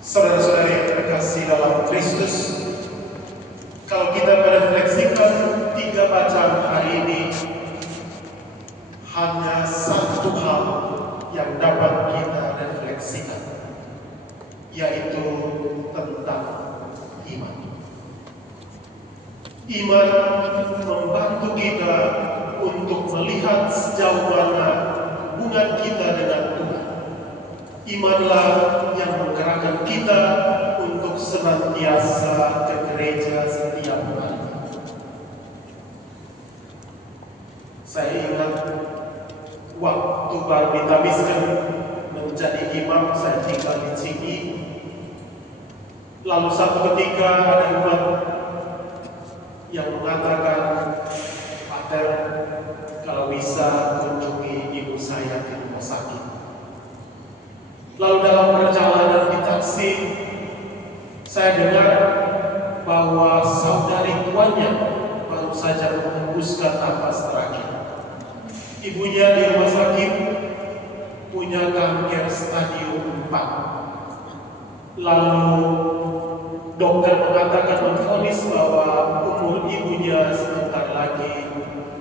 Saudara-saudari yang terkasih dalam Kristus, kalau kita merefleksikan 3 bacaan hari ini, hanya satu hal yang dapat kita refleksikan, yaitu tentang iman. Iman membantu kita untuk melihat sejauh mana hubungan kita dengan Tuhan. Imanlah yang menggerakkan kita untuk senantiasa ke gereja setiap hari. Saya ingat waktu baru ditabiskan menjadi imam, saya tinggal di sini. Lalu satu ketika ada imam yang mengatakan, "Pater, kalau bisa kunjungi ibu saya di rumah sakit." Lalu dalam perjalanan di taksi, saya dengar bahwa saudari tuannya baru saja menghembuskan napas terakhir. Ibunya di rumah sakit punya kanker stadium 4. Lalu dokter mengatakan, memvonis bahwa umur ibunya sebentar lagi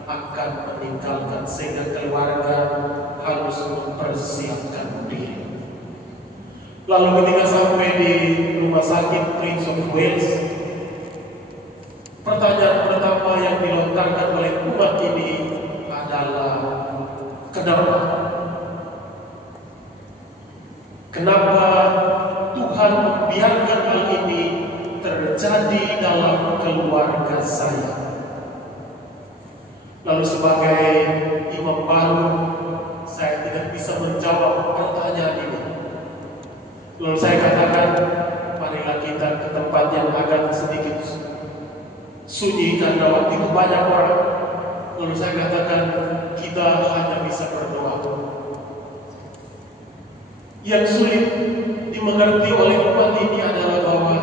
akan meninggalkan, sehingga keluarga harus mempersiapkan diri. Lalu ketika sampai di rumah sakit Prince of Wales, pertanyaan pertama yang dilontarkan oleh umat ini adalah, kenapa? Kenapa Tuhan membiarkan hal ini terjadi dalam keluarga saya? Lalu sebagai imam baru, saya tidak bisa menjawab pertanyaan ini. Lalu saya katakan, marilah kita ke tempat yang agak sedikit sunyi karena waktu itu banyak orang. Lalu saya katakan, kita hanya bisa berdoa. Yang sulit dimengerti oleh umat ini adalah bahwa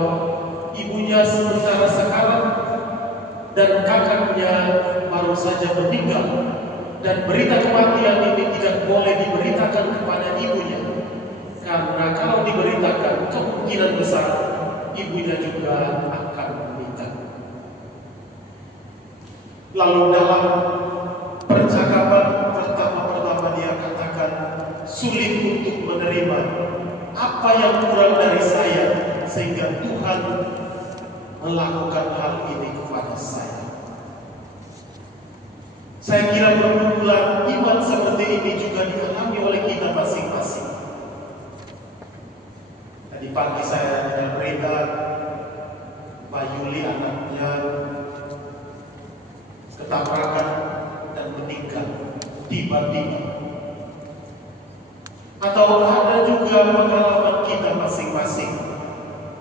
ibunya sementara sekarang dan kakaknya baru saja meninggal, dan berita kematian ini tidak boleh diberitakan kepada ibunya, karena kalau diberitakan kemungkinan besar ibunya juga akan meninggal. Lalu dalam percakapan pertama-tama dia katakan, sulit untuk menerima apa yang kurang dari saya sehingga Tuhan melakukan hal ini kepada saya. Saya kira pergumulan iman seperti ini juga dialami oleh kita masing-masing. Tadi pagi saya dengar berita Mbak Yuli, anaknya ketabrakan dan meninggal tiba-tiba. Atau ada juga pengalaman kita masing-masing,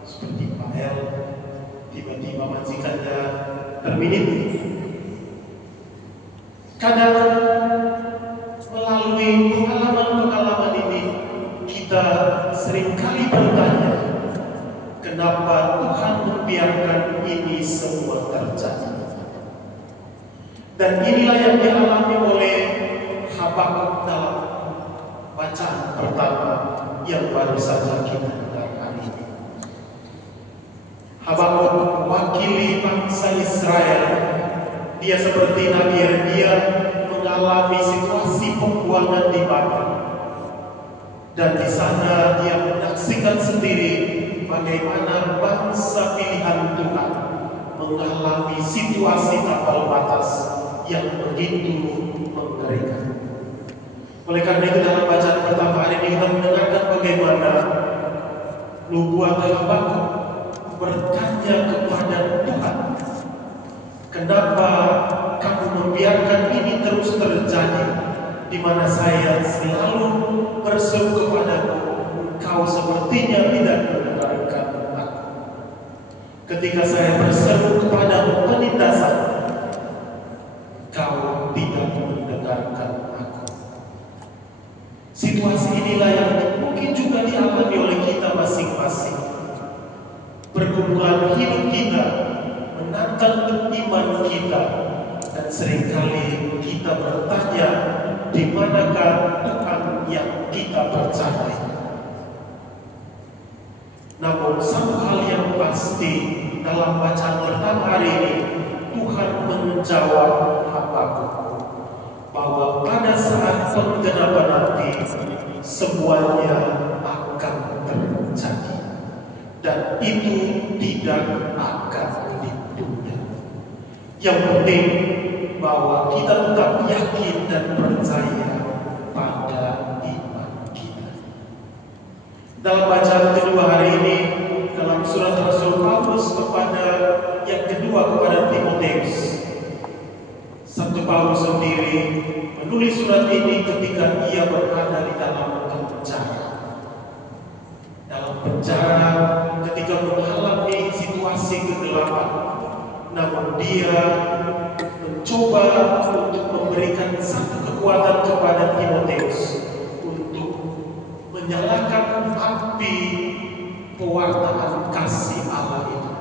seperti Pak El, tiba-tiba majikannya terminit. Kadang melalui pengalaman-pengalaman ini kita seringkali bertanya, kenapa Tuhan membiarkan ini semua terjadi? Dan inilah yang dialami oleh Habakuk dalam bacaan pertama yang baru saja kita dengar hari ini. Habakuk mewakili bangsa Israel. Dia seperti Nabi Yeremia mengalami situasi pembuangan di Babel. Dan di sana dia menyaksikan sendiri bagaimana bangsa pilihan Tuhan mengalami situasi tapal batas yang begitu mengerikan. Oleh karena itu dalam bacaan pertama hari ini kita mendengarkan bagaimana nubuat Habakuk bertanya kepada Tuhan, kenapa kamu membiarkan ini terus terjadi, di mana saya selalu berseru kepadamu, engkau sepertinya tidak mendengarkan aku. Ketika saya berseru kepadamu penindasan, kau tidak mendengarkan aku. Situasi inilah yang mungkin juga dialami oleh kita masing-masing. Pergumulan hidup kita menantang iman kita, dan seringkali kita bertanya, di manakah Tuhan yang kita percaya? Namun satu hal yang pasti dalam bacaan pertama hari ini, Tuhan menjawab Habakuk bahwa pada saat penggenapan nanti semuanya akan terjadi dan itu tidak akan ditunda. Yang penting bahwa kita tetap yakin dan percaya pada iman kita. Dalam bacaan kedua hari ini, dalam surat Rasul Paulus kepada yang kedua kepada Timotius, Santo Paulus sendiri menulis surat ini ketika ia berada di dalam penjara. Dalam penjara ketika mengalami situasi kegelapan, namun dia mencoba untuk memberikan satu kekuatan kepada Timotius untuk menyalakan api pewartaan kasih Allah itu.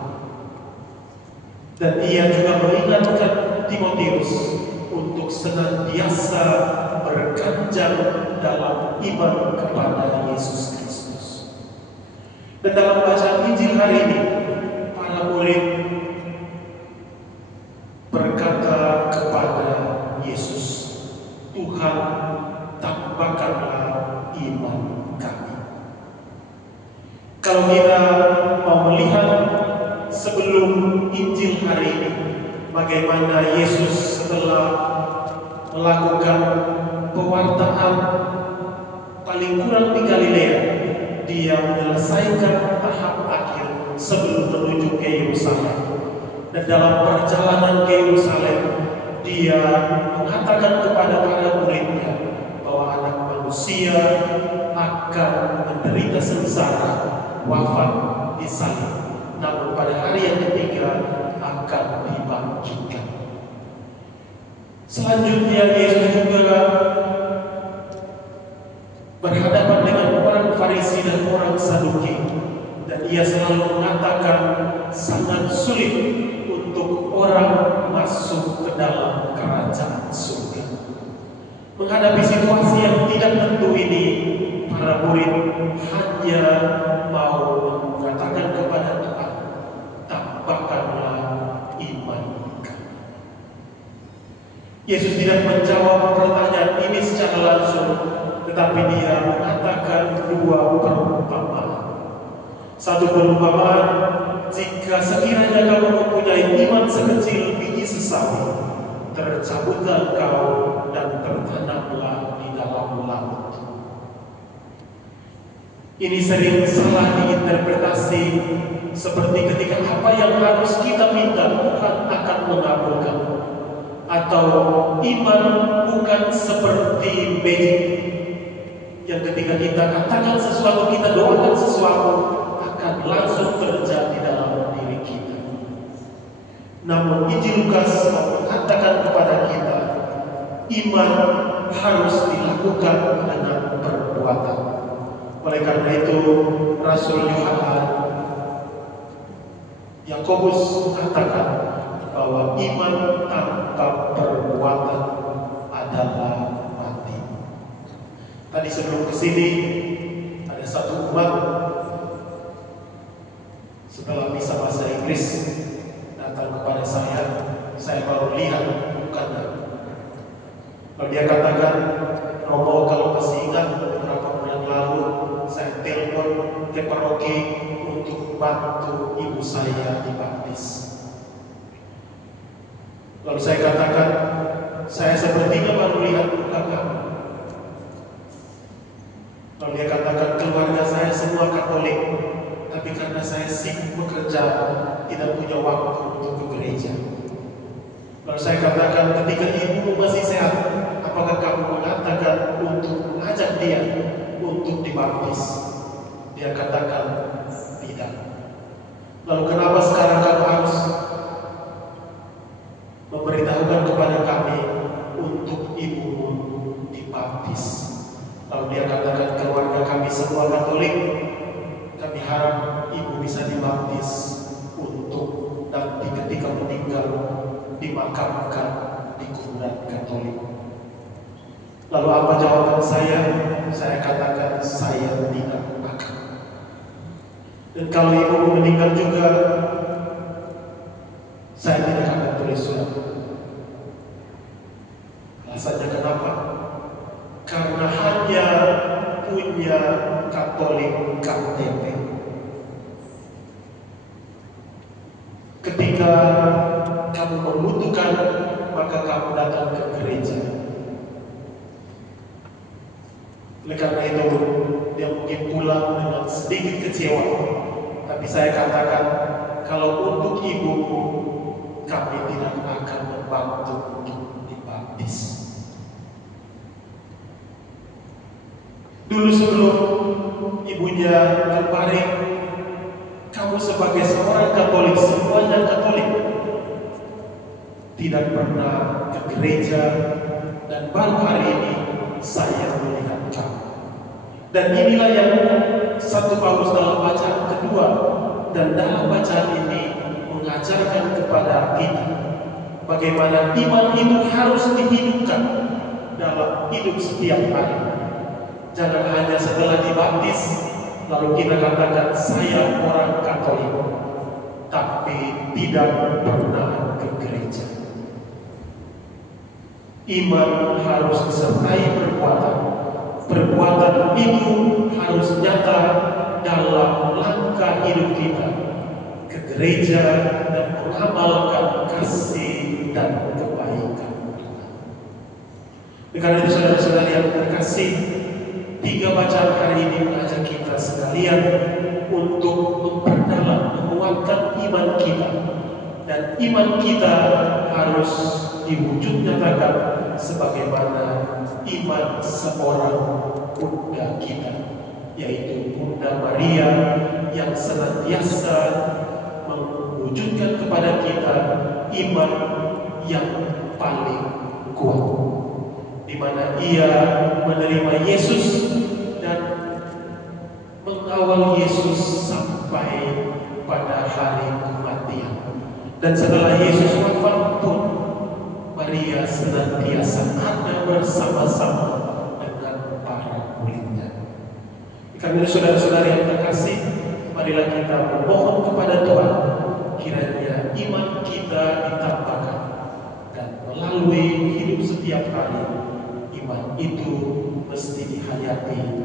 Dan ia juga mengingatkan Timotius untuk senantiasa berganjal dalam iman kepada Yesus Kristus. Dan dalam bacaan Injil hari ini, para murid berkata kepada Yesus, Tuhan, tambahkanlah iman kami. Kalau kita mau melihat sebelum Injil hari ini, bagaimana Yesus setelah melakukan pewartaan paling kurang di Galilea, dia menyelesaikan tahap akhir sebelum menuju ke Yerusalem. Dan dalam perjalanan ke Yerusalem, dia mengatakan kepada para muridnya bahwa Anak Manusia akan menderita sengsara, wafat disalib, namun pada hari yang ketiga akan dibangkitkan. Selanjutnya Yesus juga berhadapan dengan orang Farisi dan orang Saduki, dan ia selalu mengatakan sangat sulit untuk orang masuk ke dalam kerajaan surga. Menghadapi situasi yang tidak tentu ini, para murid hanya mau mengatakan kepada Tuhan, tambahkanlah iman kami. Yesus tidak menjawab pertanyaan ini secara langsung, tetapi dia mengatakan dua perumpamaan. Satu perumpamaan, jika sekiranya kamu mempunyai iman sekecil biji sesawi, tercabutlah engkau dan tertanamlah di dalam laut. Ini sering salah diinterpretasi seperti ketika apa yang harus kita minta Tuhan akan mengabulkan, atau iman bukan seperti magic yang ketika kita katakan sesuatu, kita doakan sesuatu, akan langsung terjadi dalam diri kita. Namun Injil Lukas mengatakan kepada kita, iman harus dilakukan dengan perbuatan. Oleh karena itu, Rasul Yohanes Yakobus mengatakan bahwa iman tanpa perbuatan adalah mati. Tadi sebelum kesini ada satu umat setelah misa bahasa Inggris datang kepada saya baru lihat bukannya. Lalu dia katakan, Romo kalau masih ingat beberapa bulan lalu saya telepon ke paroki untuk bantu ibu saya dibaptis. Lalu saya katakan, saya sepertinya baru lihat muka kamu. Lalu dia katakan, keluarga saya semua Katolik, tapi karena saya sibuk bekerja, tidak punya waktu untuk ke gereja. Lalu saya katakan, ketika ibumu masih sehat, apakah kamu mengatakan untuk mengajak dia untuk dibaptis? Dia katakan, tidak. Lalu kenapa sekarang kamu harus memberitahukan kepada kami untuk ibumu dibaptis? Lalu dia katakan, keluarga kami semua Katolik, kami harap ibu bisa dibaptis untuk nanti ketika meninggal dimakamkan di kuburan Katolik. Lalu apa jawaban saya? Saya katakan, saya tidak akan. Dan kalau ibu meninggal juga, saya tidak akan tulis surat. Alasannya kenapa? Karena hanya punya Katolik KTP. Ketika kamu membutuhkan, maka kamu datang ke gereja. Oleh karena itu, dia mungkin pulang dengan sedikit kecewa. Tapi saya katakan, kalau untuk ibumu, kami tidak akan membantu untuk dibaptis. Dulu sebelum ibunya berparing, kamu sebagai seorang Katolik, semuanya Katolik, tidak pernah ke gereja, dan baru hari ini saya melihat kamu. Dan inilah yang 1 Paulus dalam bacaan kedua dan dalam bacaan ini mengajarkan kepada kita bagaimana iman itu harus dihidupkan dalam hidup setiap hari. Jangan hanya setelah dibaptis lalu kita katakan saya orang Katolik, tapi tidak pernah ke gereja. Iman harus disertai perbuatan. Perbuatan itu harus nyata dalam langkah hidup kita ke gereja dan mengamalkan kasih dan kebaikan. Karena itu saudara-saudara yang terkasih, 3 bacaan hari ini mengajak kita sekalian untuk memperdalam, menguatkan iman kita. Dan iman kita harus diwujud nyatakan sebagaimana iman seorang bunda kita, yaitu Bunda Maria yang senantiasa mewujudkan kepada kita iman yang paling kuat, di mana ia menerima Yesus dan mengawal Yesus sampai pada hari kematian. Dan setelah Yesus wafat pun Maria senantiasa ada bersama-sama dengan para muridnya. Karena saudara-saudara yang terkasih, marilah kita memohon kepada Tuhan kiranya iman kita ditambahkan dan melalui hidup setiap hari iman itu mesti dihayati